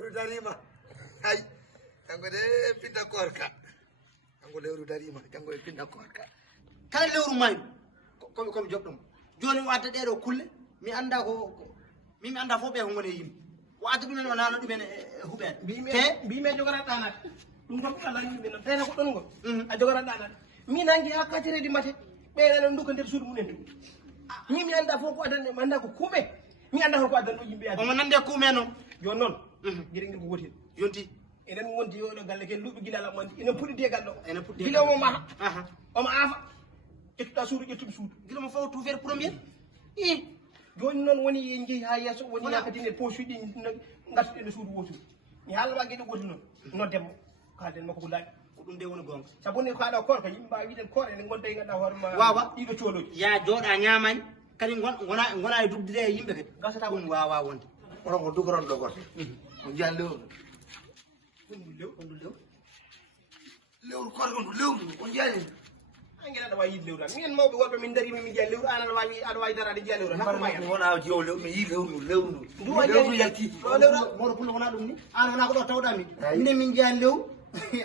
lewru darima ay kanko de pinda korka kanko lewru darima kanko e pinda korka kala lewru maydu komi joɓɗomo joni wadde ɗeɗo kulle mi anda ko mi anda fof ɓe ko ngoni e yimɓe wadde ɗumen o nano ɗumen e huɓede te mbimi jogorat ɗanade ɗum kam ala yimɓe nam tawno ko ɗon ngol a jogorat ɗanade min hanki ha katiredi mate ɓeɗaɗo dukka nder suudu mumen min mi anda fof ko adande mi anda ko kuuɓe mi anda holko addanɗo yimɓe ade omo nande kuume noon joni noon gueɗe ngel ko wotin yonti enen wonti yoɗo galle ken luɓi guilal mandi enen puɗɗi de galle o ene puɗɗi guila omo maha omo aafa ƴettuɗa suudu ƴettuɓe suudu guila mo faw tout faire premier i joni noon woni en jeehi ha yesso woni yakatine poche uji ɗi gattuɗe nde suudu wotude mi haalma gueɗe gooti noon noddemmo kalden makko ko laaɓi ko ɗum de woni gonga sabu ne ko aɗa korka yimɓe mbawi wiiden koore ene gonta e ganduɗa hoorema wawa ɗiɗo cooloji ya jooɗa ñamani kadi gona e dugde e yimɓe kadi gasata ɗum wawa wonde onon ko dugoron ɗo goto ko jiyan lewru lewru korka ndu lewru ko jiyani angel aɗa wawi yiide lewru an min mawɓe worɓe min darima min jiya lewru an aɗa wawi darade jiya lewru an hakko wona jiyow lewru mi yi lewru lewru lewru yalti moɗo pullo wona ɗum ni an wona ko ɗo tawɗami minen min jiyani lewru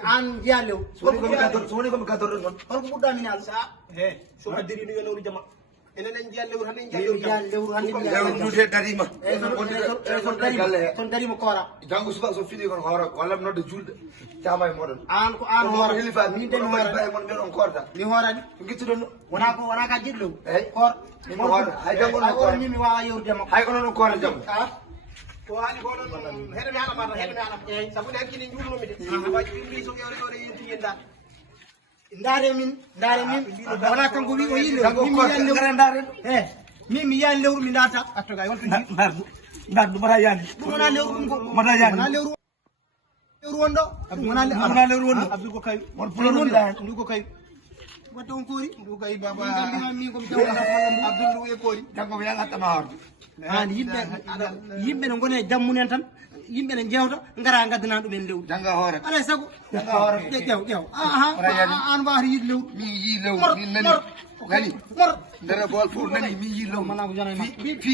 an jiya lewru so woni komi gaddorɗo noon holko ɓurɗami an sa he so addirino yo lewru jama enen en jiya lewru hande en jiya min jiya lewru hande lewru ndude darima son darima koora janggo suba so fiɗi kon hoora walla mi nodde julɗe cama e moɗon an ko an hoora hilifa min de mi baye hoorani mon ɓeɗon korda mi hoorani ko guittuɗon wona ka jiɗɗo eyyi koor min hoora hay janggo non koora min mi wawa yewrude makko hay kono non koora jam ko haali ko ɗon heɗe mi haɗama tan heɗe mi haɗama eyyi sabu ne hakkille juurnomi de waji mbi so ƴewre ƴewre yenti yenda ndaare min wona kanko wi o yi kanko lewru korka ngara ndaren min mi yiyani lewru mi naata attoga e holto ndardu mata yani ɗum wona lewru ɗum ko mata yani wona lewru wonɗo wona lewru wonɗo abdou ko kawi won puloɗon ndu ko kawi wadde on koori ndu kawi baba min komi tawɗa abdou ndu e koori janggo mi yagattama horde an yimɓe ne gone jammunen tan yimɓe ne jewta gara gaddana ɗumen lewru jangga hoore alay saago jangga hoore ƴew an wawata yiide lewru min yi lewru min nani nani mor ndere gol fof nani min yi lewru mana ko janani